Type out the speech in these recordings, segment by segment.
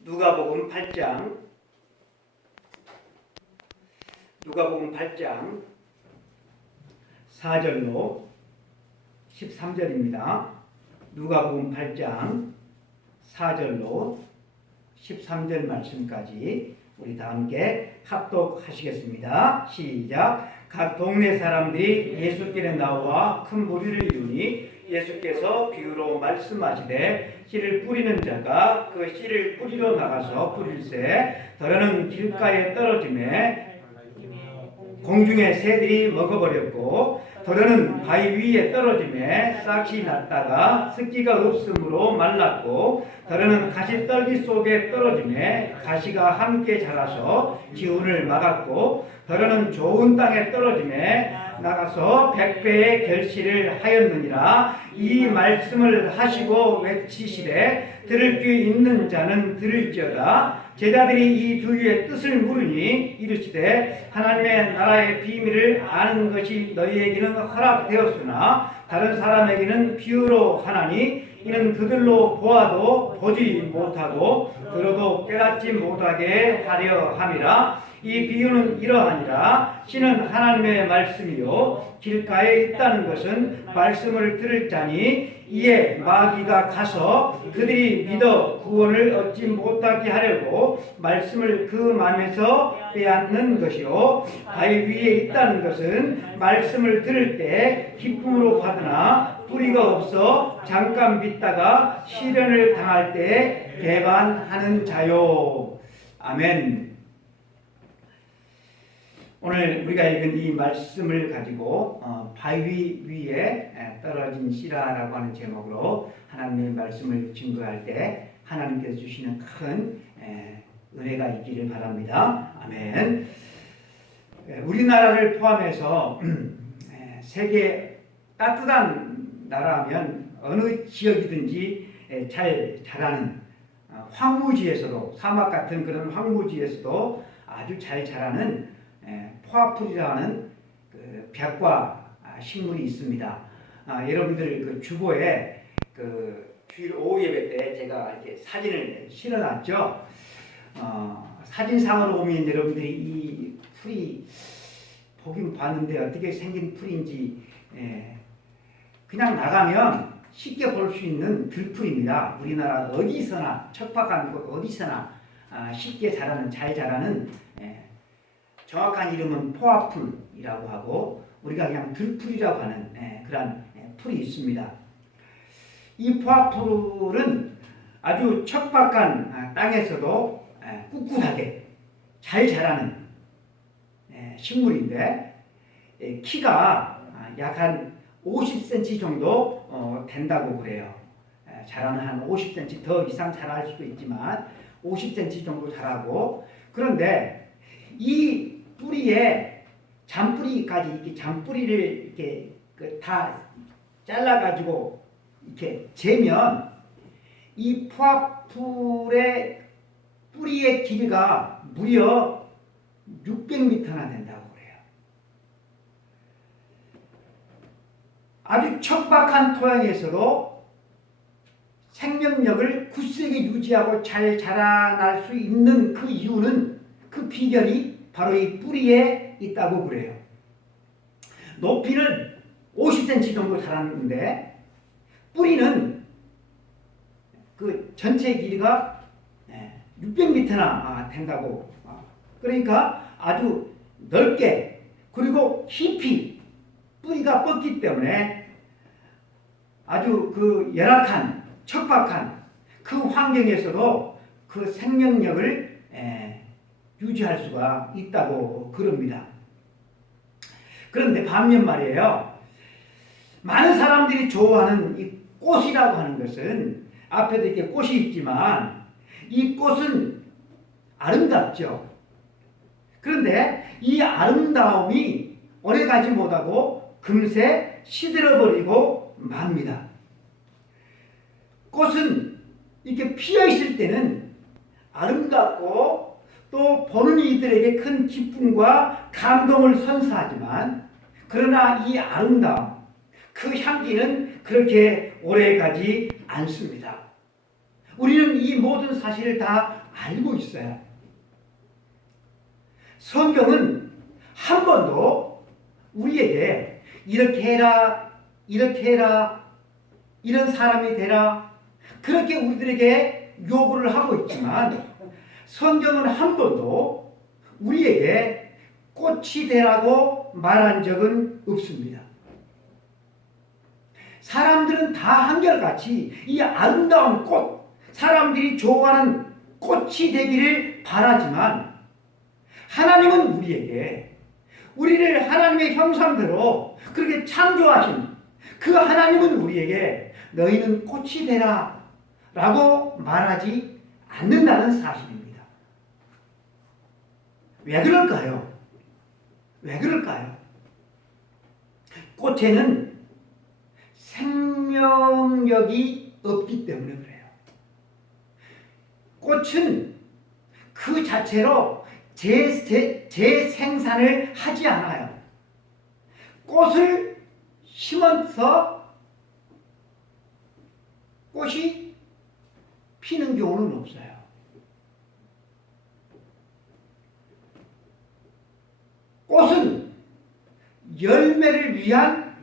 누가복음 8장 4절로 13절입니다. 누가복음 8장 4절로 13절 말씀까지 우리 다 함께 합독하시겠습니다. 시작. 각 동네 사람들이 예수께로 나와 큰 무리를 이루니 예수께서 비유로 말씀하시되 씨를 뿌리는 자가 그 씨를 뿌리러 나가서 뿌릴새 더러는 길가에 떨어지매 공중의 새들이 먹어버렸고 더러는 바위 위에 떨어지매 싹이 났다가 습기가 없으므로 말랐고 더러는 가시떨기 속에 떨어지매 가시가 함께 자라서 기운을 막았고 더러는 좋은 땅에 떨어지매 나가서 100배의 결실을 하였느니라. 이 말씀을 하시고 외치시되 들을 귀 있는 자는 들을지어다. 제자들이 이 비유의 뜻을 물으니 이르시되 하나님의 나라의 비밀을 아는 것이 너희에게는 허락되었으나 다른 사람에게는 비유로 하나니 이는 그들로 보아도 보지 못하고 들어도 깨닫지 못하게 하려 함이라. 이 비유는 이러하니라. 씨는 하나님의 말씀이요 길가에 있다는 것은 말씀을 들을 자니 이에 마귀가 가서 그들이 믿어 구원을 얻지 못하게 하려고 말씀을 그 마음에서 빼앗는 것이요 바위 위에 있다는 것은 말씀을 들을 때 기쁨으로 받으나 뿌리가 없어 잠깐 믿다가 시련을 당할 때 배반하는 자요. 아멘. 오늘 우리가 읽은 이 말씀을 가지고 바위 위에 떨어진 씨라라고 하는 제목으로 하나님의 말씀을 증거할 때 하나님께서 주시는 큰 은혜가 있기를 바랍니다. 아멘. 우리나라를 포함해서 세계 따뜻한 나라하면 어느 지역이든지 잘 자라는 황무지에서도 사막 같은 그런 황무지에서도 아주 잘 자라는 포아풀이라는 그 벽과 식물이 있습니다. 여러분들 그 주보에 그 주일 오후 예배 때 제가 이렇게 사진을 실어놨죠. 사진상으로 보면 여러분들이 이 풀이 보긴 봤는데 어떻게 생긴 풀인지 그냥 나가면 쉽게 볼 수 있는 들풀입니다. 우리나라 어디서나 척박한 곳 어디서나 쉽게 자라는 잘 자라는 정확한 이름은 포아풀이라고 하고 우리가 그냥 들풀이라고 하는 그런 풀이 있습니다. 이 포아풀은 아주 척박한 땅에서도 꿋꿋하게 잘 자라는 식물인데 키가 약 한 50cm 정도 된다고 그래요. 자라는 한 50cm 더 이상 자랄 수도 있지만 50cm 정도 자라고. 그런데 이 뿌리에 잔뿌리까지 이렇게 잔뿌리를 이렇게 다 잘라가지고 이렇게 재면 이 포아풀의 뿌리의 길이가 무려 600m나 된다고 그래요. 아주 척박한 토양에서도 생명력을 굳세게 유지하고 잘 자라날 수 있는 그 이유는 그 비결이 바로 이 뿌리에 있다고 그래요. 높이는 50cm 정도 자랐는데 뿌리는 그 전체 길이가 600m나 된다고. 그러니까 아주 넓게 그리고 깊이 뿌리가 뻗기 때문에 아주 그 열악한 척박한 그 환경에서도 그 생명력을 유지할 수가 있다고 그럽니다. 그런데 반면 말이에요. 많은 사람들이 좋아하는 이 꽃이라고 하는 것은 앞에도 이렇게 꽃이 있지만 이 꽃은 아름답죠. 그런데 이 아름다움이 오래가지 못하고 금세 시들어버리고 맙니다. 꽃은 이렇게 피어 있을 때는 아름답고 또 보는 이들에게 큰 기쁨과 감동을 선사하지만 그러나 이 아름다움, 그 향기는 그렇게 오래가지 않습니다. 우리는 이 모든 사실을 다 알고 있어요. 성경은 한 번도 우리에게 이렇게 해라, 이렇게 해라, 이런 사람이 되라, 그렇게 우리들에게 요구를 하고 있지만 성경은 한 번도 우리에게 꽃이 되라고 말한 적은 없습니다. 사람들은 다 한결같이 이 아름다운 꽃, 사람들이 좋아하는 꽃이 되기를 바라지만 하나님은 우리를 하나님의 형상대로 그렇게 창조하신 그 하나님은 우리에게 너희는 꽃이 되라 라고 말하지 않는다는 사실입니다. 왜 그럴까요? 왜 그럴까요? 꽃에는 생명력이 없기 때문에 그래요. 꽃은 그 자체로 재생산을 하지 않아요. 꽃을 심어서 꽃이 피는 경우는 없어요. 꽃은 열매를 위한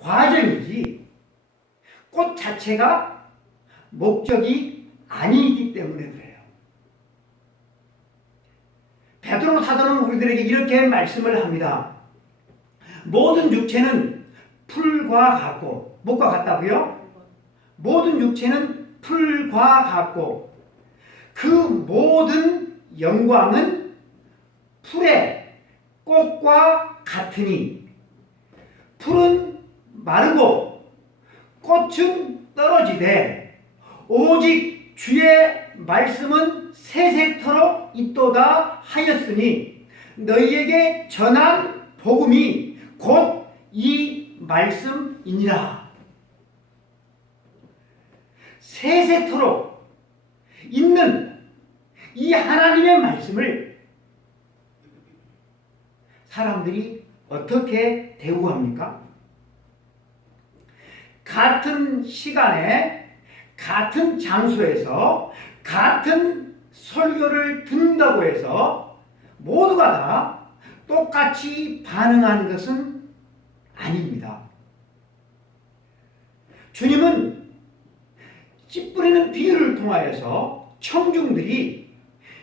과정이지 꽃 자체가 목적이 아니기 때문에 그래요. 베드로 사도는 우리들에게 이렇게 말씀을 합니다. 모든 육체는 풀과 같고, 뭐가 같다고요? 모든 육체는 풀과 같고 그 모든 영광은 풀의 꽃과 같으니 풀은 마르고 꽃은 떨어지되 오직 주의 말씀은 세세토록 있도다 하였으니 너희에게 전한 복음이 곧 이 말씀이니라. 세세토록 있는 이 하나님의 말씀을 사람들이 어떻게 대우합니까? 같은 시간에 같은 장소에서 같은 설교를 듣는다고 해서 모두가 다 똑같이 반응하는 것은 아닙니다. 주님은 씨 뿌리는 비유를 통하여서 청중들이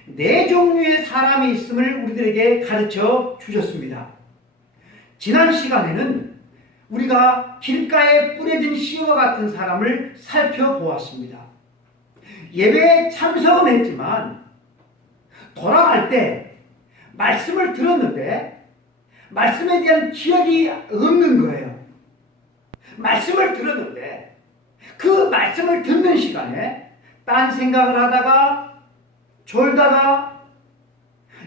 네 종류의 사람이 있음을 우리들에게 가르쳐 주셨습니다. 지난 시간에는 우리가 길가에 뿌려진 씨와 같은 사람을 살펴보았습니다. 예배에 참석은 했지만 돌아갈 때 말씀을 들었는데 말씀에 대한 기억이 없는 거예요. 말씀을 들었는데 그 말씀을 듣는 시간에 딴 생각을 하다가 졸다가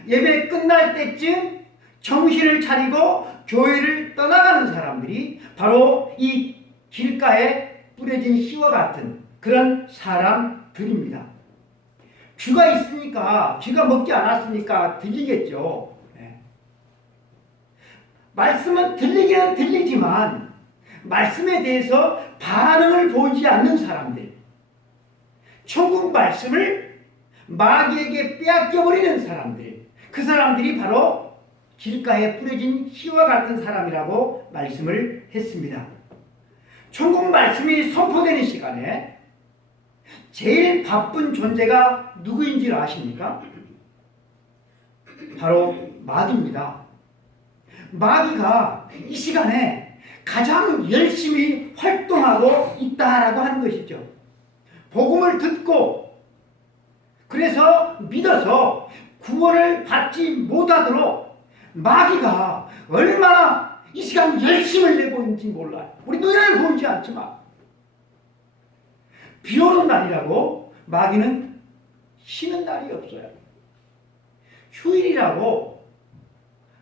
예배 끝날 때쯤 정신을 차리고 교회를 떠나가는 사람들이 바로 이 길가에 뿌려진 씨와 같은 그런 사람들입니다. 귀가 있으니까, 귀가 먹지 않았으니까 들리겠죠. 네. 말씀은 들리기는 들리지만 말씀에 대해서 반응을 보이지 않는 사람들, 천국 말씀을 마귀에게 빼앗겨버리는 사람들, 그 사람들이 바로 길가에 뿌려진 씨와 같은 사람이라고 말씀을 했습니다. 천국 말씀이 선포되는 시간에 제일 바쁜 존재가 누구인지 아십니까? 바로 마귀입니다. 마귀가 이 시간에 가장 열심히 활동하고 있다라고 하는 것이죠. 복음을 듣고 그래서 믿어서 구원을 받지 못하도록 마귀가 얼마나 이 시간 열심을 내고 있는지 몰라요. 우리 눈에는 보이지 않지만 비 오는 날이라고 마귀는 쉬는 날이 없어요. 휴일이라고,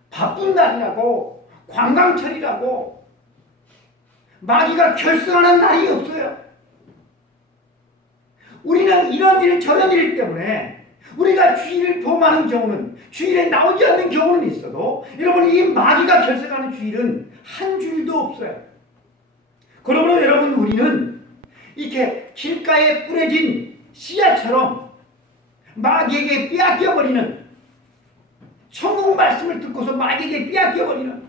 바쁜 날이라고, 관광철이라고 마귀가 결승하는 날이 없어요. 우리는 이런 일 저런 일 때문에 우리가 주일을 범하는 경우는, 주일에 나오지 않는 경우는 있어도 여러분 이 마귀가 결석하는 주일은 한 주일도 없어요. 그러므로 여러분 우리는 이렇게 길가에 뿌려진 씨앗처럼 마귀에게 빼앗겨버리는, 천국 말씀을 듣고서 마귀에게 빼앗겨버리는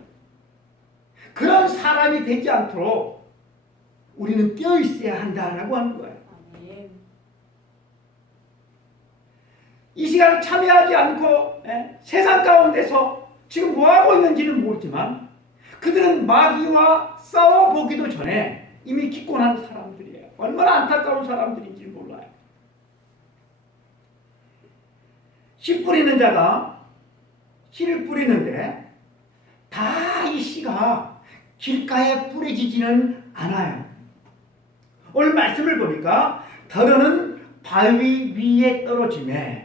그런 사람이 되지 않도록 우리는 깨어 있어야 한다라고 하는 거예요. 이 시간 참여하지 않고 세상 가운데서 지금 뭐하고 있는지는 모르지만 그들은 마귀와 싸워보기도 전에 이미 기권한 사람들이에요. 얼마나 안타까운 사람들인지 몰라요. 씨 뿌리는 자가 씨를 뿌리는데 다 이 씨가 길가에 뿌려지지는 않아요. 오늘 말씀을 보니까 더러는 바위 위에 떨어지매,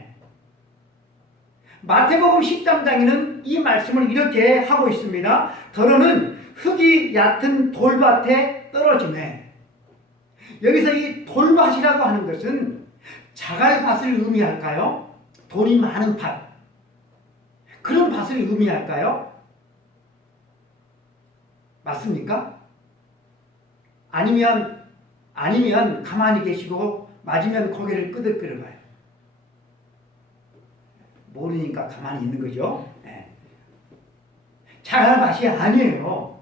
마태복음 13장에는 이 말씀을 이렇게 하고 있습니다. 더러는 흙이 얕은 돌밭에 떨어지매. 여기서 이 돌밭이라고 하는 것은 자갈밭을 의미할까요? 돌이 많은 밭, 그런 밭을 의미할까요? 맞습니까? 아니면 가만히 계시고 맞으면 고개를 끄덕끄덕해요. 모르니까 가만히 있는 거죠. 네. 자갈밭이 아니에요.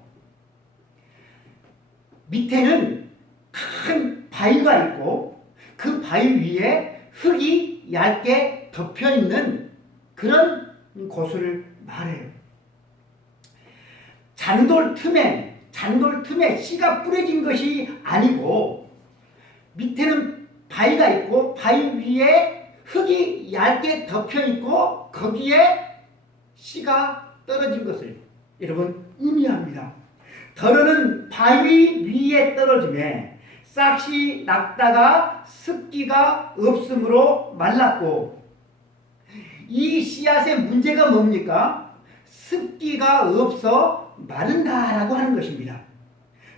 밑에는 큰 바위가 있고 그 바위 위에 흙이 얇게 덮여 있는 그런 곳을 말해요. 잔돌 틈에 씨가 뿌려진 것이 아니고 밑에는 바위가 있고 바위 위에 흙이 얇게 덮여 있고 거기에 씨가 떨어진 것을 여러분 의미합니다. 더러는 바위 위에 떨어지매 싹이 낙다가 습기가 없으므로 말랐고, 이 씨앗의 문제가 뭡니까? 습기가 없어 마른다라고 하는 것입니다.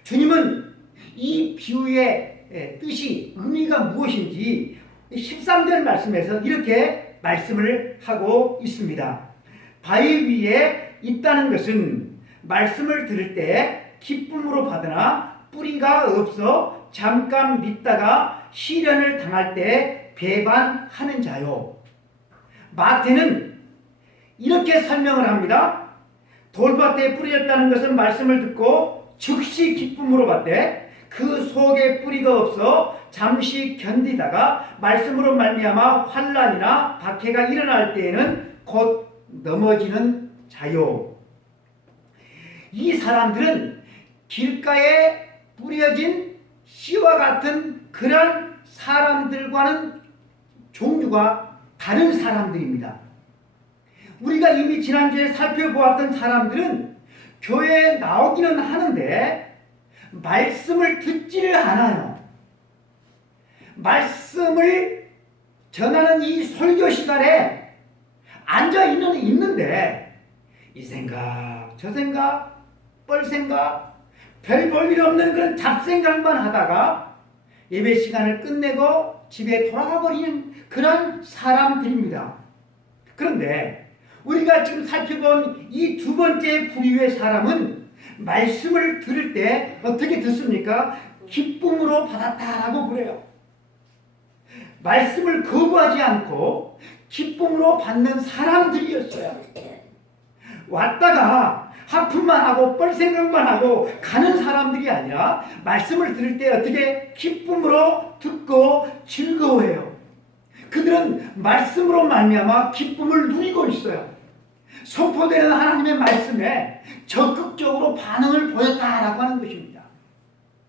주님은 이 비유의 뜻이, 의미가 무엇인지 13절 말씀에서 이렇게 말씀을 하고 있습니다. 바위 위에 있다는 것은 말씀을 들을 때 기쁨으로 받으나 뿌리가 없어 잠깐 믿다가 시련을 당할 때 배반하는 자요. 마태는 이렇게 설명을 합니다. 돌밭에 뿌려졌다는 것은 말씀을 듣고 즉시 기쁨으로 받되 그 속에 뿌리가 없어 잠시 견디다가 말씀으로 말미암아 환난이나 박해가 일어날 때에는 곧 넘어지는 자요. 이 사람들은 길가에 뿌려진 씨와 같은 그런 사람들과는 종류가 다른 사람들입니다. 우리가 이미 지난주에 살펴보았던 사람들은 교회에 나오기는 하는데 말씀을 듣지를 않아요. 말씀을 전하는 이 설교 시간에 앉아 있는데 이 생각 저 생각 뻘 생각 별 볼 일 없는 그런 잡생각만 하다가 예배 시간을 끝내고 집에 돌아가 버리는 그런 사람들입니다. 그런데 우리가 지금 살펴본 이 두 번째 부류의 사람은 말씀을 들을 때 어떻게 듣습니까? 기쁨으로 받았다라고 그래요. 말씀을 거부하지 않고 기쁨으로 받는 사람들이었어요. 왔다가 하품만 하고 뻘 생각만 하고 가는 사람들이 아니라 말씀을 들을 때 어떻게 기쁨으로 듣고 즐거워해요. 그들은 말씀으로 말미암아 기쁨을 누리고 있어요. 선포되는 하나님의 말씀에 적극적으로 반응을 보였다라고 하는 것입니다.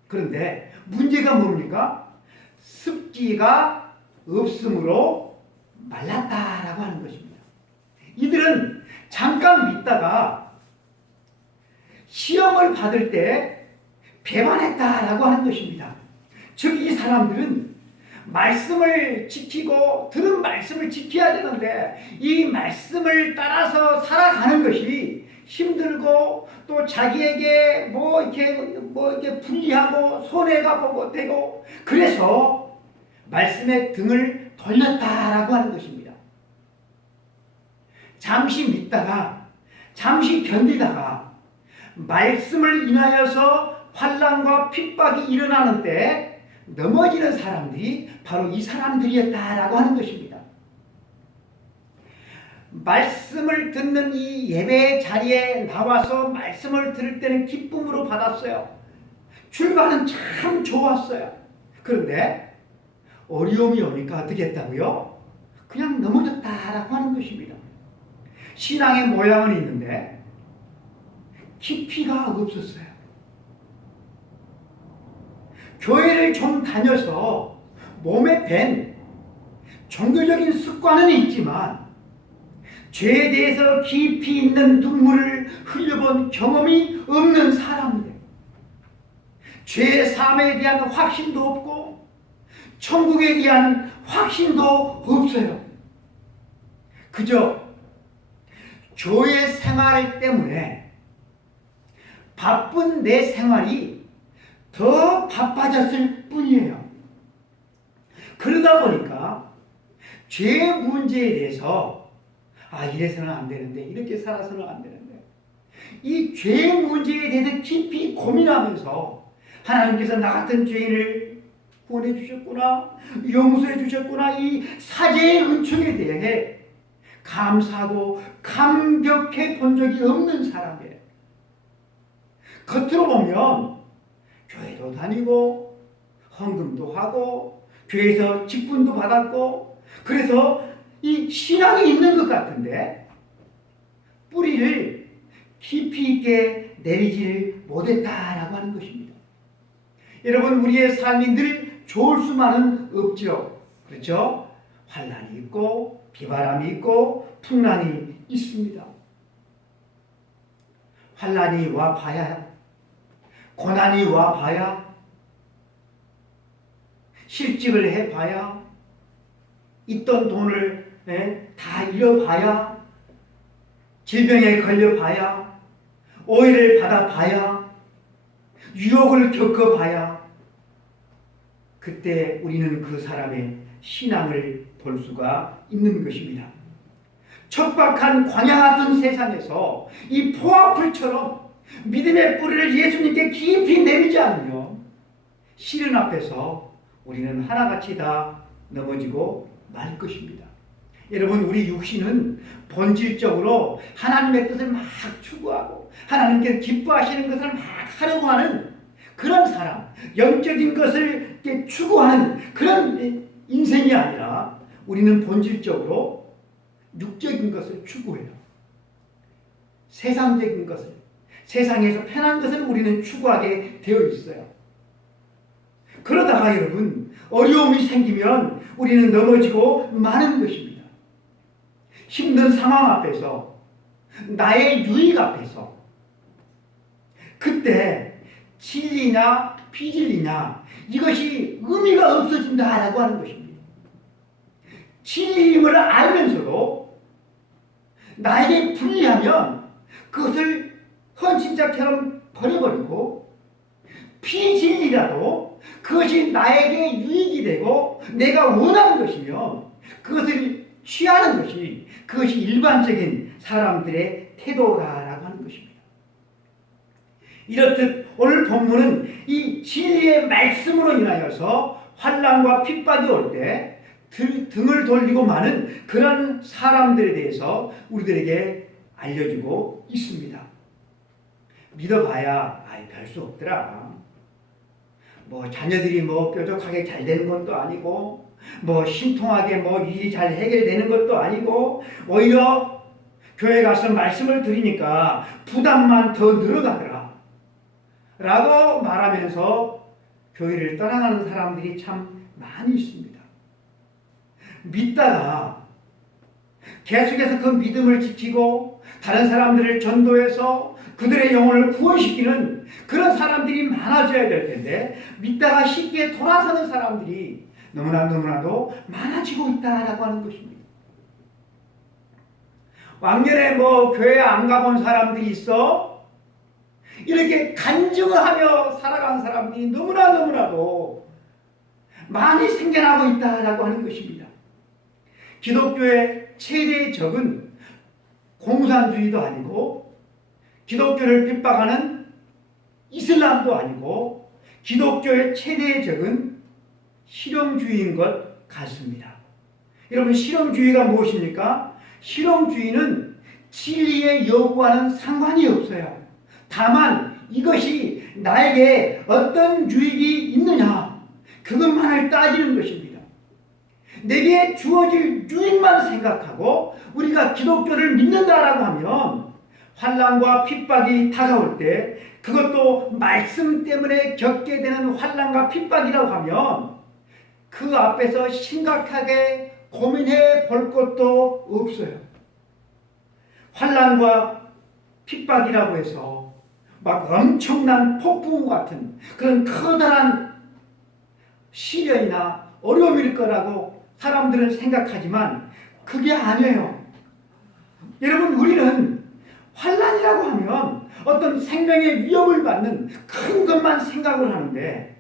그런데 문제가 뭡니까? 습기가 없으므로 말랐다라고 하는 것입니다. 이들은 잠깐 믿다가 시험을 받을 때 배반했다라고 하는 것입니다. 즉 이 사람들은 말씀을 지키고 들은 말씀을 지켜야 되는데 이 말씀을 따라서 살아가는 것이 힘들고 또 자기에게 뭐 이렇게 불리하고 손해가 보고 되고 그래서 말씀에 등을 돌렸다라고 하는 것입니다. 잠시 믿다가 잠시 견디다가 말씀을 인하여서 환난과 핍박이 일어나는 때 넘어지는 사람들이 바로 이 사람들이었다라고 하는 것입니다. 말씀을 듣는 이 예배 자리에 나와서 말씀을 들을 때는 기쁨으로 받았어요. 출발은 참 좋았어요. 그런데 어려움이 오니까 어떻게 했다고요? 그냥 넘어졌다라고 하는 것입니다. 신앙의 모양은 있는데 깊이가 없었어요. 교회를 좀 다녀서 몸에 밴 종교적인 습관은 있지만 죄에 대해서 깊이 있는 눈물을 흘려본 경험이 없는 사람이에요. 죄의 삶에 대한 확신도 없고 천국에 대한 확신도 없어요. 그저 교회 생활 때문에 바쁜 내 생활이 더 바빠졌을 뿐이에요. 그러다 보니까 죄 문제에 대해서 이래서는 안 되는데, 이렇게 살아서는 안 되는데, 이 죄 문제에 대해서 깊이 고민하면서 하나님께서 나 같은 죄인을 구원해 주셨구나, 용서해 주셨구나, 이 사죄의 은총에 대해 감사하고 감격해 본 적이 없는 사람이에요. 겉으로 보면 교회도 다니고 헌금도 하고 교회에서 직분도 받았고 그래서 이 신앙이 있는 것 같은데 뿌리를 깊이 있게 내리지를 못했다라고 하는 것입니다. 여러분, 우리의 삶이 늘 좋을 수만은 없죠. 그렇죠? 환난이 있고 비바람이 있고 풍랑이 있습니다. 환난이 와봐야, 고난이 와봐야, 실직을 해봐야, 있던 돈을 다 잃어봐야, 질병에 걸려봐야, 오해를 받아봐야, 유혹을 겪어봐야, 그때 우리는 그 사람의 신앙을 볼 수가 있는 것입니다. 척박한 광야 같은 세상에서 이 포화풀처럼 믿음의 뿌리를 예수님께 깊이 내리지 않으면 시련 앞에서 우리는 하나같이 다 넘어지고 말 것입니다. 여러분, 우리 육신은 본질적으로 하나님의 뜻을 막 추구하고 하나님께서 기뻐하시는 것을 막 하려고 하는 그런 사람, 영적인 것을 추구하는 그런 인생이 아니라 우리는 본질적으로 육적인 것을 추구해요. 세상적인 것을, 세상에서 편한 것을 우리는 추구하게 되어 있어요. 그러다가 여러분, 어려움이 생기면 우리는 넘어지고 마는 것입니다. 힘든 상황 앞에서, 나의 유익 앞에서, 그때 진리냐 비진리냐 이것이 의미가 없어진다라고 하는 것입니다. 진리임을 알면서도 나에게 불리하면 그것을 헌신자처럼 버려버리고, 비진리라도 그것이 나에게 유익이 되고 내가 원하는 것이면 그것을 취하는 것이, 그것이 일반적인 사람들의 태도라고 하는 것입니다. 이렇듯 오늘 본문은 이 진리의 말씀으로 인하여서 환난과 핍박이 올 때 등을 돌리고 마는 그런 사람들에 대해서 우리들에게 알려주고 있습니다. 믿어봐야 별 수 없더라. 자녀들이 뾰족하게 잘 되는 것도 아니고, 신통하게 일이 잘 해결되는 것도 아니고, 오히려 교회 가서 말씀을 드리니까 부담만 더 늘어가더라 라고 말하면서 교회를 떠나가는 사람들이 참 많이 있습니다. 믿다가 계속해서 그 믿음을 지키고 다른 사람들을 전도해서 그들의 영혼을 구원시키는 그런 사람들이 많아져야 될 텐데, 믿다가 쉽게 돌아서는 사람들이 너무나도 많아지고 있다라고 하는 것입니다. 왕년에 교회 안 가본 사람들이 있어? 이렇게 간증을 하며 살아간 사람들이 너무나도 많이 생겨나고 있다라고 하는 것입니다. 기독교의 최대의 적은 공산주의도 아니고, 기독교를 핍박하는 이슬람도 아니고, 기독교의 최대의 적은 실용주의인 것 같습니다. 여러분, 실용주의가 무엇입니까? 실용주의는 진리의 여부와는 상관이 없어요. 다만 이것이 나에게 어떤 유익이 있느냐, 그것만을 따지는 것입니다. 내게 주어질 유익만 생각하고 우리가 기독교를 믿는다라고 하면 환난과 핍박이 다가올 때, 그것도 말씀 때문에 겪게 되는 환난과 핍박이라고 하면 그 앞에서 심각하게 고민해 볼 것도 없어요. 환난과 핍박이라고 해서 막 엄청난 폭풍 같은 그런 커다란 시련이나 어려움일 거라고 사람들은 생각하지만 그게 아니에요. 여러분, 우리는 환난이라고 하면 어떤 생명의 위협을 받는 큰 것만 생각을 하는데,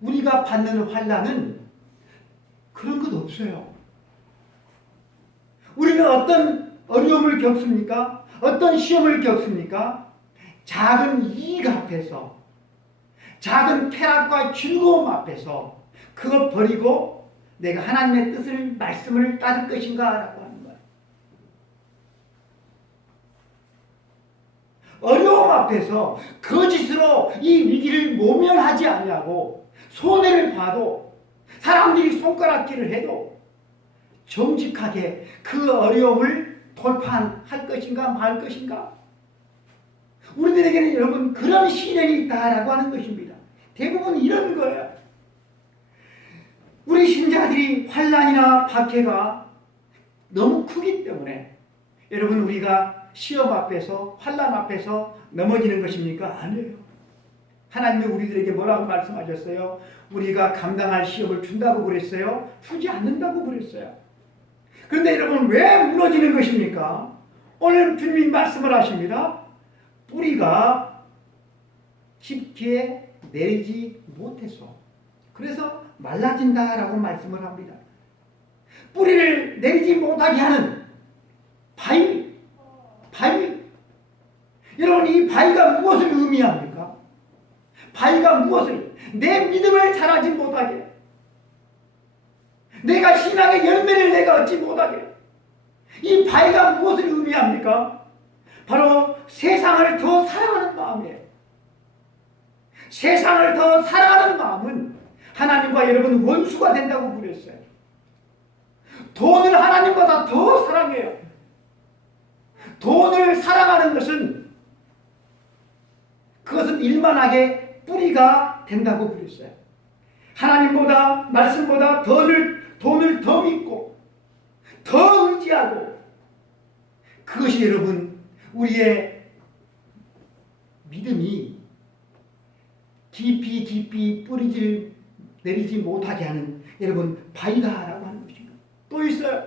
우리가 받는 환난은 그런 것 없어요. 우리는 어떤 어려움을 겪습니까? 어떤 시험을 겪습니까? 작은 이익 앞에서, 작은 쾌락과 즐거움 앞에서 그것 버리고 내가 하나님의 뜻을, 말씀을 따를 것인가 라고 하는 거예요. 어려움 앞에서 거짓으로 이 위기를 모면하지 아니하고 손해를 봐도, 사람들이 손가락질을 해도 정직하게 그 어려움을 돌파할 것인가 말 것인가? 우리들에게는 여러분 그런 시련이 있다라고 하는 것입니다. 대부분 이런 거예요. 우리 신자들이 환난이나 박해가 너무 크기 때문에, 여러분, 우리가 시험 앞에서, 환난 앞에서 넘어지는 것입니까? 아니에요. 하나님이 우리들에게 뭐라고 말씀하셨어요? 우리가 감당할 시험을 준다고 그랬어요? 주지 않는다고 그랬어요. 그런데 여러분, 왜 무너지는 것입니까? 오늘 주님이 말씀을 하십니다. 뿌리가 깊게 내리지 못해서, 그래서 말라진다라고 말씀을 합니다. 뿌리를 내리지 못하게 하는 바위. 여러분, 이 바위가 무엇을 의미합니까? 바위가 무엇을, 내 믿음을 자라지 못하게, 내가 신앙의 열매를 내가 얻지 못하게, 이 바위가 무엇을 의미합니까? 바로 세상을 더 사랑하는 마음이에요. 세상을 더 사랑하는 마음은 하나님과 여러분 원수가 된다고 그랬어요. 돈을 하나님보다 더 사랑해요. 돈을 사랑하는 것은, 그것은 일만하게 뿌리가 된다고 그랬어요. 하나님보다, 말씀보다 돈을 더 믿고 더 의지하고, 그것이 여러분 우리의 믿음이 깊이 뿌리질 내리지 못하게 하는, 여러분, 바위다라고 하는 것입니다. 또 있어요.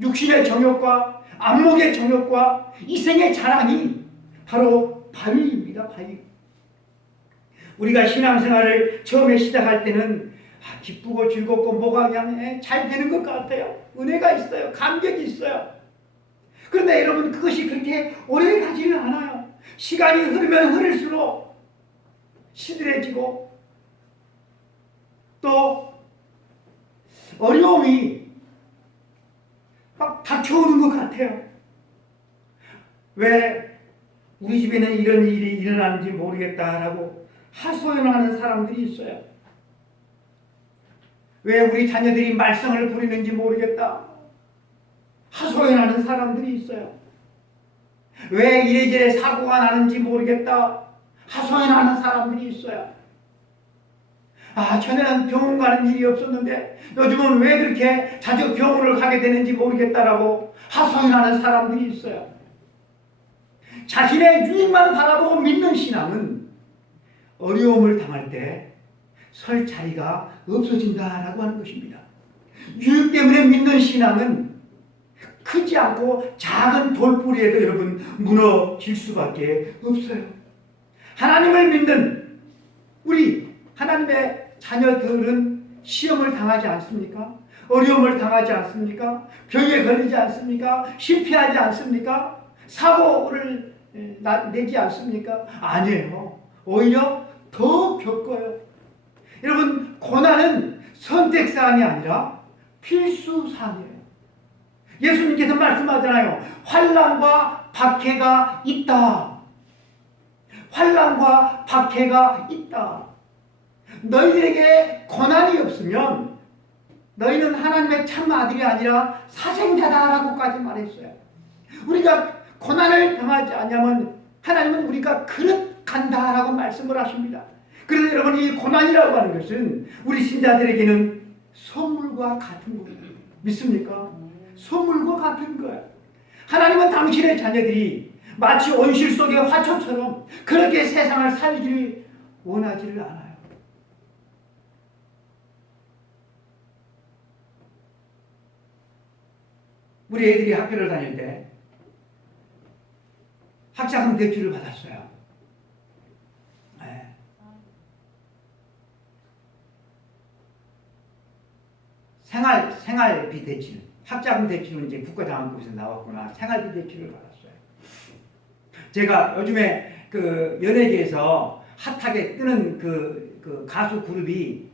육신의 정욕과 안목의 정욕과 이생의 자랑이 바로 바위입니다. 바위. 우리가 신앙생활을 처음에 시작할 때는 기쁘고 즐겁고 뭐가 그냥 잘 되는 것 같아요. 은혜가 있어요. 감격이 있어요. 그런데 여러분, 그것이 그렇게 오래 가지는 않아요. 시간이 흐르면 흐를수록 시들해지고, 또 어려움이 막 닥쳐오는 것 같아요. 왜 우리 집에는 이런 일이 일어나는지 모르겠다라고 하소연하는 사람들이 있어요. 왜 우리 자녀들이 말썽을 부리는지 모르겠다 하소연하는 사람들이 있어요. 왜 이래저래 사고가 나는지 모르겠다 하소연하는 사람들이 있어요. 전에는 병원 가는 일이 없었는데 요즘은 왜 그렇게 자주 병원을 가게 되는지 모르겠다라고 하소연하는 사람들이 있어요. 자신의 유익만 바라보고 믿는 신앙은 어려움을 당할 때 설 자리가 없어진다라고 하는 것입니다. 유익 때문에 믿는 신앙은 크지 않고 작은 돌뿌리에도 여러분 무너질 수밖에 없어요. 하나님을 믿는 우리 하나님의 자녀들은 시험을 당하지 않습니까? 어려움을 당하지 않습니까? 병에 걸리지 않습니까? 실패하지 않습니까? 사고를 내지 않습니까? 아니에요. 오히려 더 겪어요. 여러분, 고난은 선택사항이 아니라 필수사항이에요. 예수님께서 말씀하잖아요. 환난과 박해가 있다. 환난과 박해가 있다. 너희들에게 고난이 없으면 너희는 하나님의 참 아들이 아니라 사생자다라고까지 말했어요. 우리가 고난을 당하지 않으면 하나님은 우리가 그릇 간다라고 말씀을 하십니다. 그래서 여러분, 이 고난이라고 하는 것은 우리 신자들에게는 선물과 같은 거예요. 믿습니까? 선물과 같은 거예요. 하나님은 당신의 자녀들이 마치 온실 속의 화초처럼 그렇게 세상을 살기를 원하지를 않아요. 우리 애들이 학교를 다닐 때 학자금 대출을 받았어요. 네. 생활비 대출, 학자금 대출은 이제 국가장학금에서 나왔구나. 생활비 대출을 받았어요. 제가 요즘에 그 연예계에서 핫하게 뜨는 그 가수 그룹이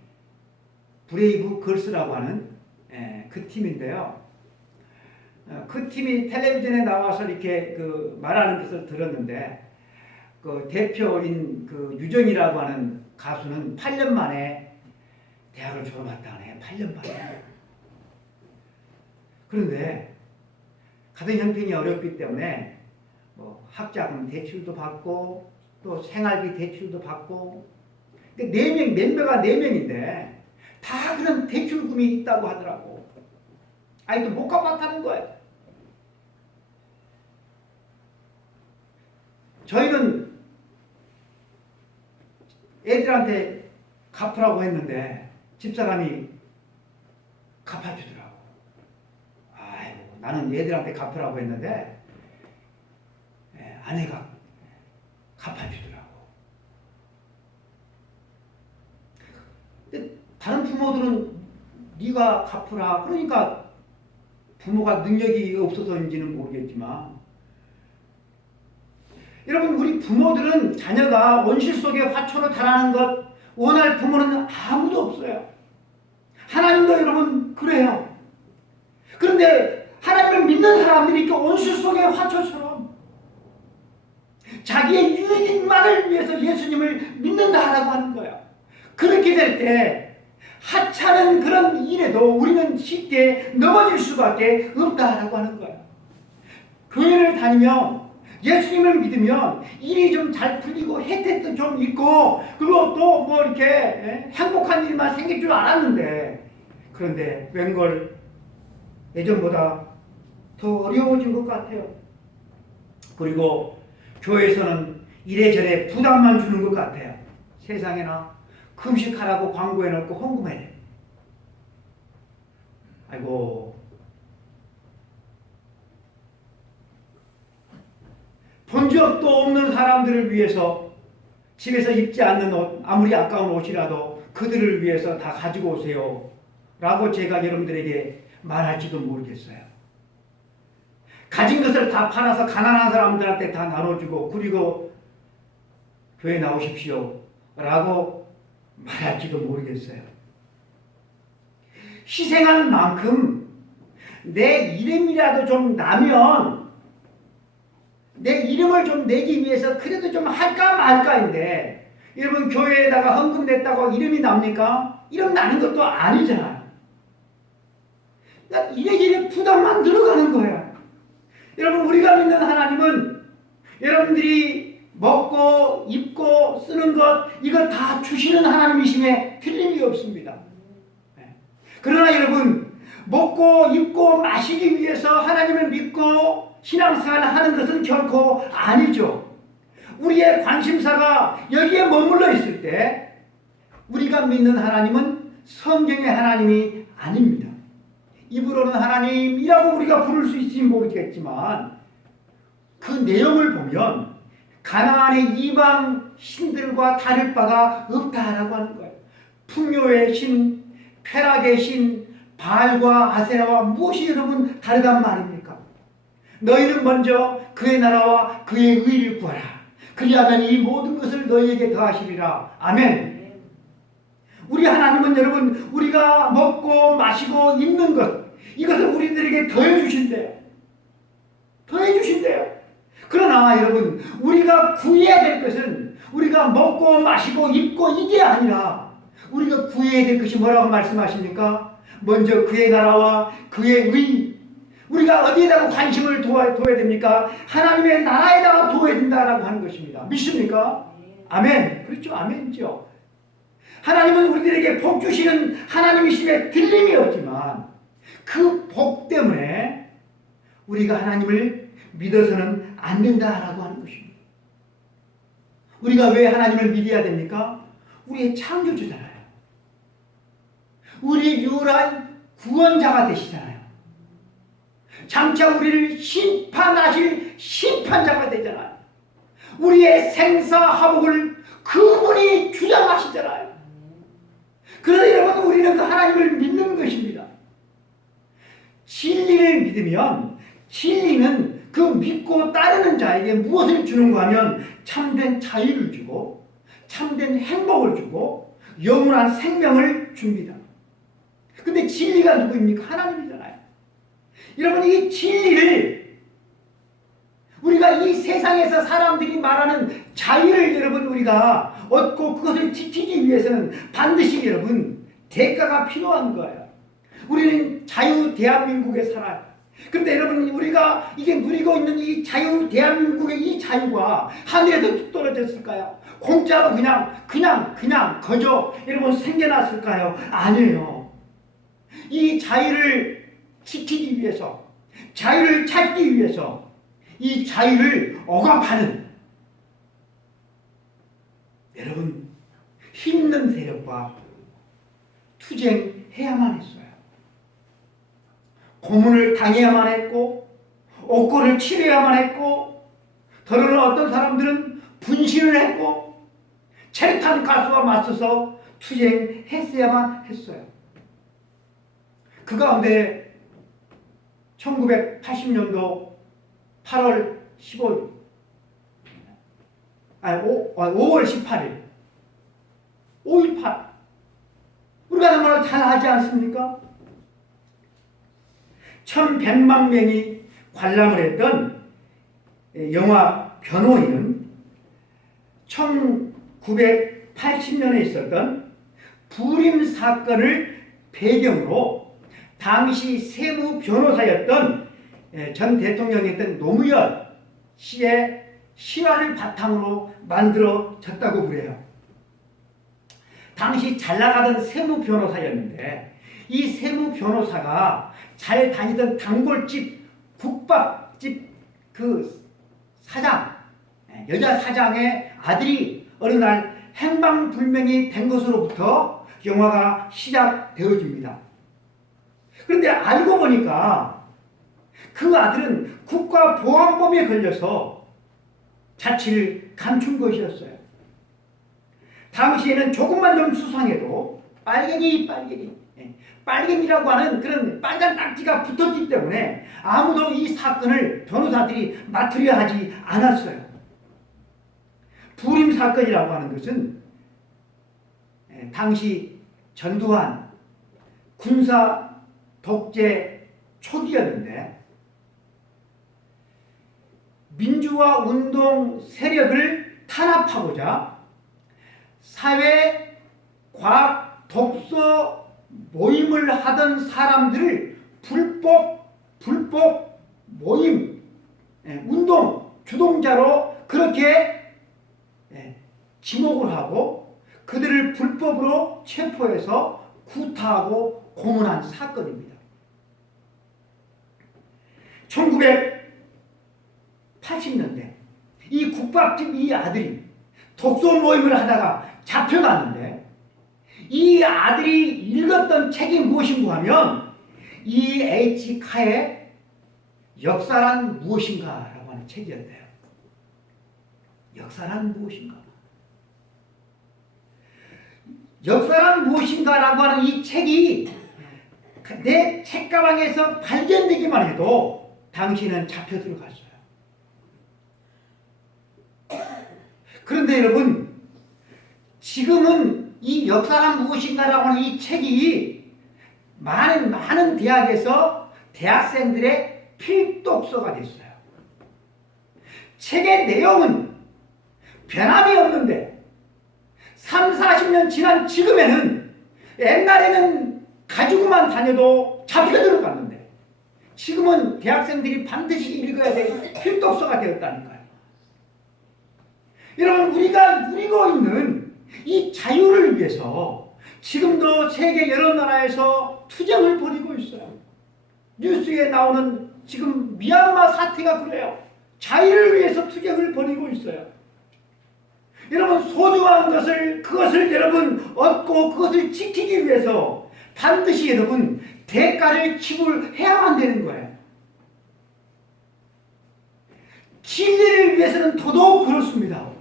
브레이브 걸스라고 하는 그 팀인데요. 그 팀이 텔레비전에 나와서 이렇게 그 말하는 것을 들었는데, 그 대표인 그 유정이라고 하는 가수는 8년 만에 대학을 졸업했다네. 8년 만에. 그런데 가정 형편이 어렵기 때문에 뭐 학자금 대출도 받고 또 생활비 대출도 받고, 멤버가 4명인데 다 그런 대출금이 있다고 하더라고. 아이도 못 갚았다는 거예요. 저희는 애들한테 갚으라고 했는데 집사람이 갚아주더라고. 아이고, 나는 애들한테 갚으라고 했는데 아내가 갚아주더라고. 근데 다른 부모들은 네가 갚으라 그러니까 부모가 능력이 없어서인지는 모르겠지만, 여러분, 우리 부모들은 자녀가 온실 속의 화초로 자라는 것 원할 부모는 아무도 없어요. 하나님도 여러분 그래요. 그런데 하나님을 믿는 사람들이 그 온실 속의 화초처럼 자기의 유익만을 위해서 예수님을 믿는다라고 하는 거예요. 그렇게 될 때 하찮은 그런 일에도 우리는 쉽게 넘어질 수밖에 없다라고 하는 거예요. 교회를 다니면 예수님을 믿으면 일이 좀 잘 풀리고 혜택도 좀 있고, 그리고 또 뭐 이렇게 행복한 일만 생길 줄 알았는데, 그런데 웬걸 예전보다 더 어려워진 것 같아요. 그리고 교회에서는 이래저래 부담만 주는 것 같아요. 세상에나 금식하라고 광고해놓고 헌금해야. 아이고, 본 적도 없는 사람들을 위해서 집에서 입지 않는 옷, 아무리 아까운 옷이라도 그들을 위해서 다 가지고 오세요 라고 제가 여러분들에게 말할지도 모르겠어요. 가진 것을 다 팔아서 가난한 사람들한테 다 나눠주고, 그리고 교회 나오십시오 라고 말할지도 모르겠어요. 희생한 만큼 내 이름이라도 좀 나면, 내 이름을 좀 내기 위해서 그래도 좀 할까 말까인데, 여러분, 교회에다가 헌금 냈다고 이름이 납니까? 이름 나는 것도 아니잖아요. 그러니까 이래저래 부담만 늘어가는 거예요. 여러분, 우리가 믿는 하나님은 여러분들이 먹고 입고 쓰는 것, 이거 다 주시는 하나님이심에 틀림이 없습니다. 그러나 여러분, 먹고 입고 마시기 위해서 하나님을 믿고 신앙생활을 하는 것은 결코 아니죠. 우리의 관심사가 여기에 머물러 있을 때 우리가 믿는 하나님은 성경의 하나님이 아닙니다. 입으로는 하나님이라고 우리가 부를 수 있을지 모르겠지만, 그 내용을 보면 가나안의 이방 신들과 다를 바가 없다라고 하는 거예요. 풍요의 신, 쾌락의 신, 바알과 아세라와 무엇이 여러분 다르단 말입니까? 너희는 먼저 그의 나라와 그의 의를 구하라. 그리하면 이 모든 것을 너희에게 더하시리라. 아멘. 우리 하나님은 여러분 우리가 먹고 마시고 입는 것 이것을 우리들에게 더해 주신대요. 더해 주신대요. 그러나 여러분 우리가 구해야 될 것은 우리가 먹고 마시고 입고 이게 아니라 우리가 구해야 될 것이 뭐라고 말씀하십니까? 먼저 그의 나라와 그의 의 우리가 어디에다가 관심을 둬야 됩니까? 하나님의 나라에다가 둬야 된다라고 하는 것입니다. 믿습니까? 아멘. 그렇죠. 아멘이죠. 하나님은 우리들에게 복 주시는 하나님이심에 틀림이 없지만 그 복 때문에 우리가 하나님을 믿어서는 안 된다라고 하는 것입니다. 우리가 왜 하나님을 믿어야 됩니까? 우리의 창조주잖아요. 우리 유일한 구원자가 되시잖아요. 장차 우리를 심판하실 심판자가 되잖아요. 우리의 생사화복을 그분이 주장하시잖아요. 그래서 여러분 우리는 그 하나님을 믿는 것입니다. 진리를 믿으면 진리는 그 믿고 따르는 자에게 무엇을 주는가 하면 참된 자유를 주고 참된 행복을 주고 영원한 생명을 줍니다. 근데 진리가 누구입니까? 하나님이잖아요. 여러분 이 진리를 우리가 이 세상에서 사람들이 말하는 자유를 여러분 우리가 얻고 그것을 지키기 위해서는 반드시 여러분 대가가 필요한 거예요. 우리는 자유 대한민국에 살아요. 그런데 여러분 우리가 이게 누리고 있는 이 자유 대한민국의 이 자유가 하늘에서 뚝 떨어졌을까요? 공짜로 그냥 거저 여러분 생겨났을까요? 아니에요. 이 자유를 지키기 위해서 자유를 찾기 위해서 이 자유를 억압하는 여러분 힘있는 세력과 투쟁해야만 했어요. 고문을 당해야만 했고 옥고를 치러야만 했고 더러는 어떤 사람들은 분신을 했고 체류탄 가스와 맞서서 투쟁했어야만 했어요. 그 가운데 1980년도 8월 15일 5월 18일 5.18 우리가 너무나 잘 하지 않습니까? 1100만 명이 관람을 했던 영화 변호인은 1980년에 있었던 불임 사건을 배경으로 당시 세무 변호사였던 전 대통령이었던 노무현 씨의 실화를 바탕으로 만들어졌다고 그래요. 당시 잘 나가던 세무 변호사였는데 이 세무 변호사가 잘 다니던 단골집 국밥집 그 사장 여자 사장의 아들이 어느 날 행방불명이 된 것으로부터 영화가 시작되어집니다. 그런데 알고 보니까 그 아들은 국가보안법에 걸려서 자취를 감춘 것이었어요. 당시에는 조금만 좀 수상해도 빨갱이라고 하는 그런 빨간 딱지가 붙었기 때문에 아무도 이 사건을 변호사들이 맡으려 하지 않았어요. 불임 사건이라고 하는 것은 당시 전두환 군사 독재 초기였는데 민주화 운동 세력을 탄압하고자 사회 과학 독서 모임을 하던 사람들을 불법 모임 운동 주동자로 그렇게 지목을 하고 그들을 불법으로 체포해서 구타하고 고문한 사건입니다. 1980년대 이 국밥집 이 아들이 독서 모임을 하다가 잡혀갔는데 이 아들이 읽었던 책이 무엇인가 하면 E.H. 카의 역사란 무엇인가 라고 하는 책이었대요. 역사란 무엇인가? 역사란 무엇인가 라고 하는 이 책이 내 책가방에서 발견되기만 해도 당신은 잡혀 들어갔어요. 그런데 여러분 지금은 이 역사란 무엇인가라고 하는 이 책이 많은 대학에서 대학생들의 필독서가 됐어요. 책의 내용은 변함이 없는데 3, 40년 지난 지금에는 옛날에는 가지고만 다녀도 잡혀들어갔는데 지금은 대학생들이 반드시 읽어야 될 필독서가 되었다니까요. 여러분, 우리가 누리고 있는 이 자유를 위해서 지금도 세계 여러 나라에서 투쟁을 벌이고 있어요. 뉴스에 나오는 지금 미얀마 사태가 그래요. 자유를 위해서 투쟁을 벌이고 있어요. 여러분, 소중한 것을, 그것을 여러분 얻고 그것을 지키기 위해서 반드시 여러분 대가를 지불해야만 되는 거예요. 진리를 위해서는 더더욱 그렇습니다.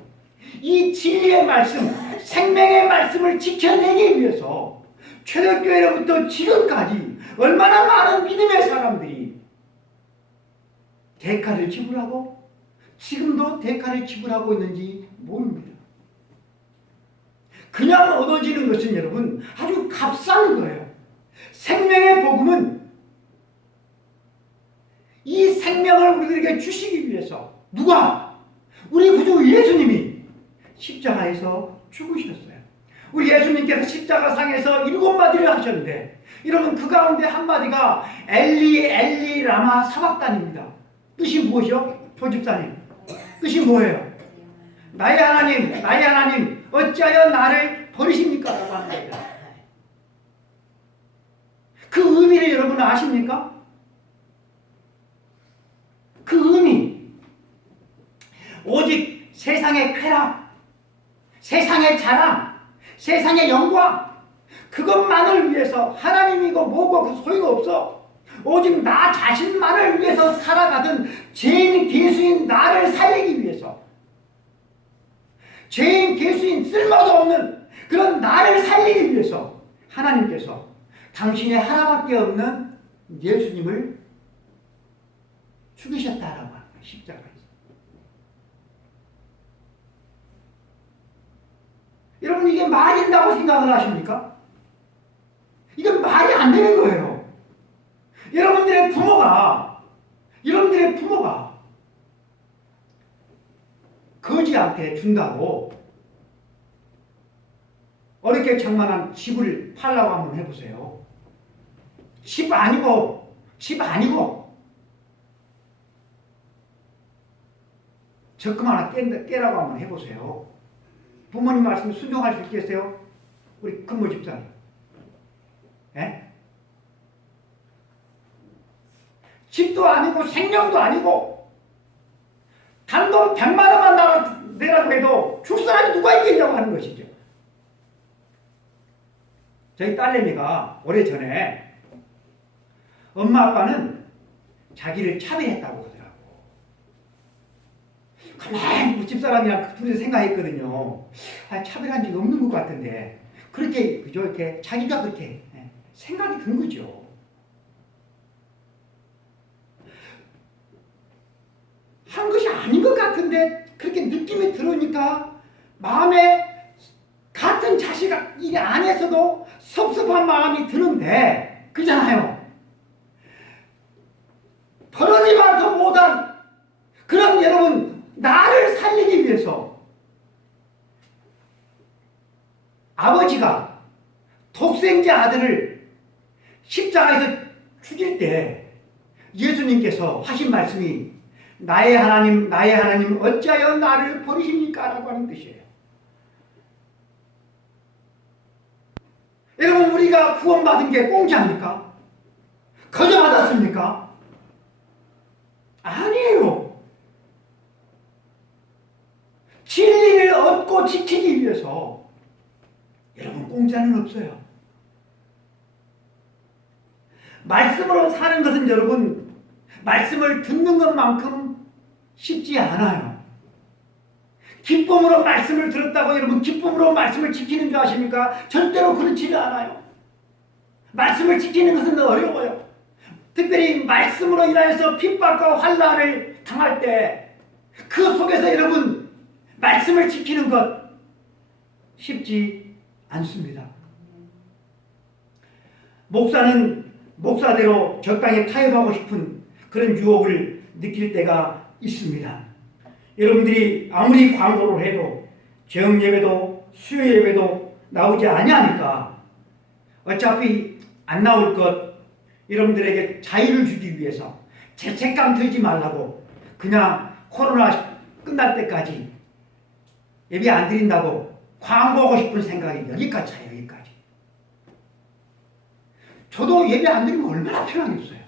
이 진리의 말씀, 생명의 말씀을 지켜내기 위해서 초대교회로부터 지금까지 얼마나 많은 믿음의 사람들이 대가를 지불하고 지금도 대가를 지불하고 있는지 모릅니다. 그냥 얻어지는 것은 여러분 아주 값싼 거예요. 생명의 복음은 이 생명을 우리들에게 주시기 위해서 누가? 우리 구주 예수님이 십자가에서 죽으셨어요. 우리 예수님께서 십자가상에서 7마디를 하셨는데 여러분 그 가운데 한마디가 엘리 엘리 라마 사박단입니다. 뜻이 무엇이요? 조집사님, 뜻이 뭐예요? 나의 하나님 어찌하여 나를 버리십니까? 라고 하는 겁니다. 그 의미를 여러분 아십니까? 그 의미, 오직 세상의 쾌락, 세상의 자랑, 세상의 영광, 그것만을 위해서 하나님이고 뭐고 그 소용이 없어. 오직 나 자신만을 위해서 살아가던 죄인 개수인 나를 살리기 위해서, 죄인 개수인 쓸모도 없는 그런 나를 살리기 위해서 하나님께서 당신의 하나밖에 없는 예수님을 죽이셨다라고 하는 거예요. 십자가에서. 여러분, 이게 말이 된다고 생각을 하십니까? 이건 말이 안 되는 거예요. 여러분들의 부모가 거지한테 준다고 어렵게 장만한 집을 팔라고 한번 해보세요. 집 아니고 적금 하나 깨라고 한번 해보세요. 부모님 말씀 순종할 수 있겠어요? 우리 근무 집사님. 예? 집도 아니고 생명도 아니고 단돈 100만 원만 내라고 해도 줄 사람이 누가 있겠냐고 하는 것이죠. 저희 딸내미가 오래전에 엄마 아빠는 자기를 차별했다고 하더라고. 가만히 집사람이랑 둘이 생각했거든요. 차별한 적이 없는 것 같은데 그렇게 그저 이렇게 자기가 그렇게 생각이 든 거죠. 한 것이 아닌 것 같은데 그렇게 느낌이 들으니까 마음에 같은 자식 안에서도 섭섭한 마음이 드는데 그잖아요. 버러지만 더 못한 그런 여러분 나를 살리기 위해서 아버지가 독생자 아들을 십자가에서 죽일 때 예수님께서 하신 말씀이 나의 하나님 어찌하여 나를 버리십니까? 라고 하는 뜻이에요. 여러분, 우리가 구원받은 게 공짜입니까? 거저 받았습니까? 아니에요. 진리를 얻고 지키기 위해서 여러분 공짜는 없어요. 말씀으로 사는 것은 여러분 말씀을 듣는 것만큼 쉽지 않아요. 기쁨으로 말씀을 들었다고 여러분 기쁨으로 말씀을 지키는 줄 아십니까? 절대로 그렇지는 않아요. 말씀을 지키는 것은 어려워요. 특별히 말씀으로 인하여서 핍박과 환난을 당할 때 그 속에서 여러분 말씀을 지키는 것 쉽지 않습니다. 목사는 목사대로 적당히 타협하고 싶은 그런 유혹을 느낄 때가 있습니다. 여러분들이 아무리 광고를 해도 저녁 예배도 수요 예배도 나오지 아니하니까 어차피 안 나올 것, 여러분들에게 자유를 주기 위해서 죄책감 들지 말라고 그냥 코로나 끝날 때까지 예배 안 드린다고 광고하고 싶은 생각이 여기까지 차요. 여기까지. 저도 예배 안 드리면 얼마나 편하겠어요.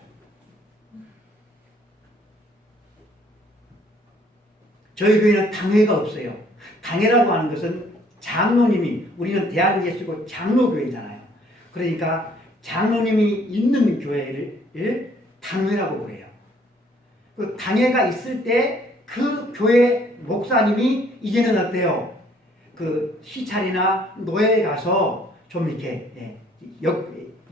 저희 교회는 당회가 없어요. 당회라고 하는 것은 장로님이, 우리는 대한예수교 장로교회잖아요. 그러니까 장로님이 있는 교회를 당회라고 그래요. 그 당회가 있을 때 그 교회 목사님이 이제는 어때요? 그 시찰이나 노예에 가서 좀 이렇게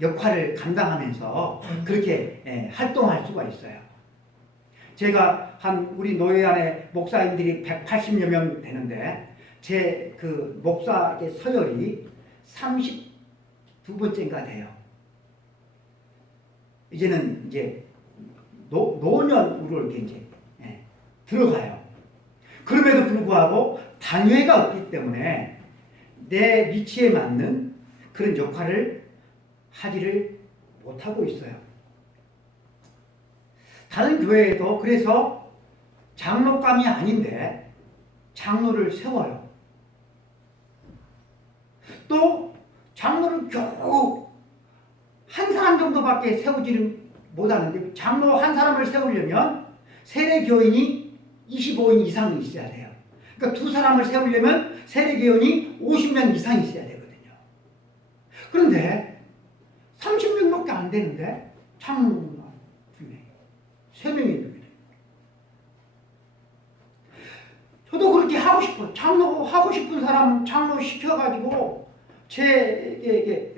역할을 감당하면서 그렇게 활동할 수가 있어요. 제가 우리 노예 안에 목사님들이 180여 명 되는데 제 그 목사의 서열이 32번째인가 돼요. 이제는 이제 노년으로 이렇게 이제 들어가요. 그럼에도 불구하고 당회가 없기 때문에 내 위치에 맞는 그런 역할을 하지를 못하고 있어요. 다른 교회에도 그래서 장로감이 아닌데 장로를 세워요. 또 장로를 겨우 한 사람 정도밖에 세우지를 못하는데 장로 한 사람을 세우려면 세례교인이 25인 이상이 있어야 돼요. 그러니까 두 사람을 세우려면 세례교인이 50명 이상 있어야 되거든요. 그런데 30명밖에 안 되는데 장로가 3명이 있는 거예요. 저도 그렇게 하고 싶어요. 장로 하고 싶은 사람 장로 시켜가지고 제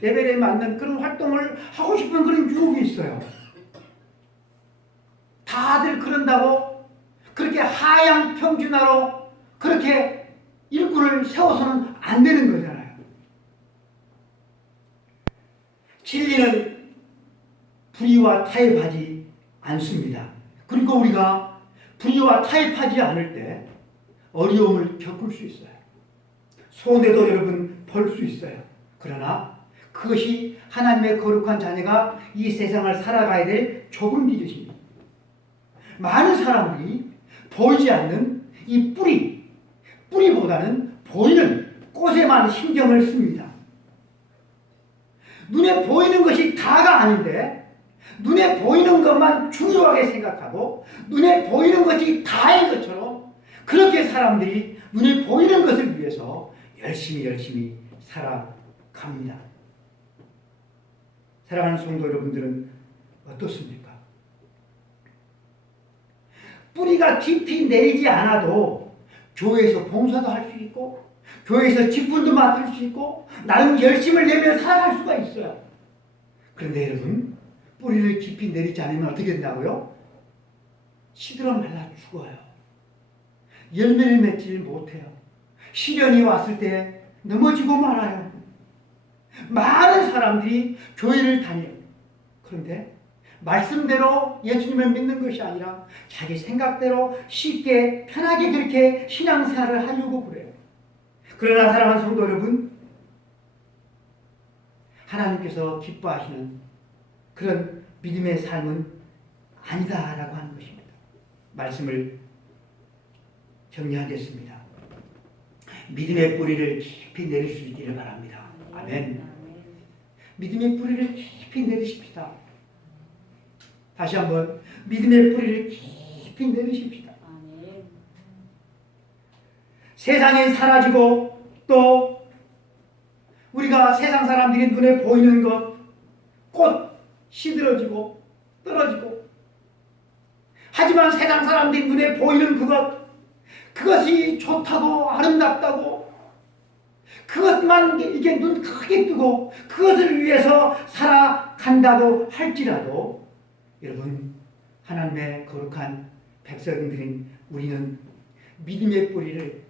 레벨에 맞는 그런 활동을 하고 싶은 그런 유혹이 있어요. 다들 그런다고 그렇게 하향 평준화로 그렇게 일꾼을 세워서는 안 되는 거잖아요. 진리는 불의와 타협하지 않습니다. 그리고 우리가 불의와 타협하지 않을 때 어려움을 겪을 수 있어요. 손해도 여러분 볼 수 있어요. 그러나 그것이 하나님의 거룩한 자녀가 이 세상을 살아가야 될 좁은 길이십니다. 많은 사람들이 보이지 않는 이 뿌리보다는 보이는 꽃에만 신경을 씁니다. 눈에 보이는 것이 다가 아닌데 눈에 보이는 것만 중요하게 생각하고 눈에 보이는 것이 다인 것처럼 그렇게 사람들이 눈에 보이는 것을 위해서 열심히 살아갑니다. 사랑하는 성도 여러분들은 어떻습니까? 뿌리가 깊이 내리지 않아도 교회에서 봉사도 할 수 있고 교회에서 직분도 맡을 수 있고 나름 열심을 내며 살아갈 수가 있어요. 그런데 여러분 뿌리를 깊이 내리지 않으면 어떻게 된다고요? 시들어 말라 죽어요. 열매를 맺지 못해요. 시련이 왔을 때 넘어지고 말아요. 많은 사람들이 교회를 다녀요. 그런데 말씀대로 예수님을 믿는 것이 아니라 자기 생각대로 쉽게 편하게 그렇게 신앙생활을 하려고 그래요. 그러나 사랑하는 성도 여러분, 하나님께서 기뻐하시는 그런 믿음의 삶은 아니다라고 하는 것입니다. 말씀을 정리하겠습니다. 믿음의 뿌리를 깊이 내릴 수 있기를 바랍니다. 아멘. 믿음의 뿌리를 깊이 내리십시다. 다시 한번 믿음의 뿌리를 깊이 내리십시다. 세상이 사라지고 또 우리가 세상 사람들이 눈에 보이는 것, 꽃 시들어지고 떨어지고 하지만 세상 사람들이 눈에 보이는 그것이 좋다고 아름답다고 그것만 이게 눈 크게 뜨고 그것을 위해서 살아간다고 할지라도 여러분 하나님의 거룩한 백성들인 우리는 믿음의 뿌리를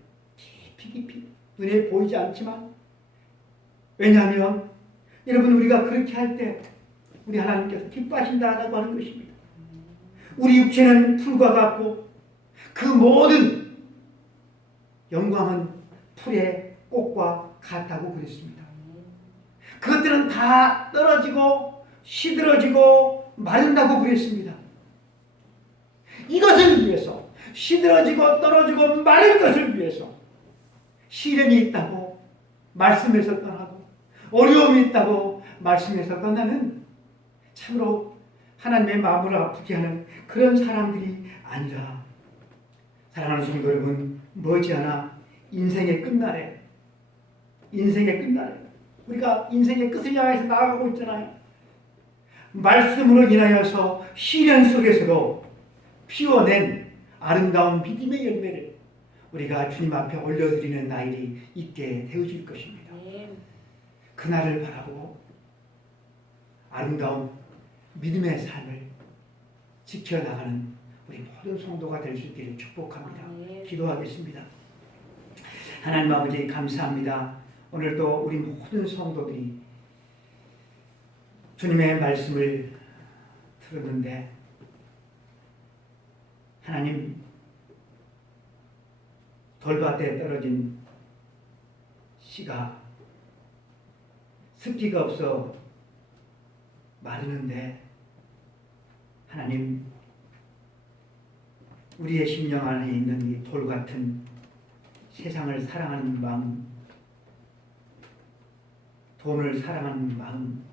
깊이 눈에 보이지 않지만 왜냐하면 여러분 우리가 그렇게 할 때 우리 하나님께서 기뻐하신다라고 하는 것입니다. 우리 육체는 풀과 같고 그 모든 영광은 풀의 꽃과 같다고 그랬습니다. 그것들은 다 떨어지고 시들어지고 마른다고 그랬습니다. 이것을 위해서 시들어지고 떨어지고 마를 것을 위해서 시련이 있다고 말씀에서 떠나고 어려움이 있다고 말씀에서 떠나는 참으로 하나님의 마음을 아프게 하는 그런 사람들이 아니라 사랑하는 성도 여러분, 머지않아 인생의 끝날에 우리가 인생의 끝을 향해서 나아가고 있잖아요. 말씀으로 인하여서 시련 속에서도 피워낸 아름다운 믿음의 열매를 우리가 주님 앞에 올려드리는 날이 있게 되어질 것입니다. 그날을 바라보고 아름다운 믿음의 삶을 지켜나가는 우리 모든 성도가 될 수 있기를 축복합니다. 기도하겠습니다. 하나님 아버지 감사합니다. 오늘도 우리 모든 성도들이 주님의 말씀을 들었는데 하나님 돌밭에 떨어진 씨가 습기가 없어 마르는데 하나님 우리의 심령 안에 있는 이 돌 같은 세상을 사랑하는 마음, 돈을 사랑하는 마음,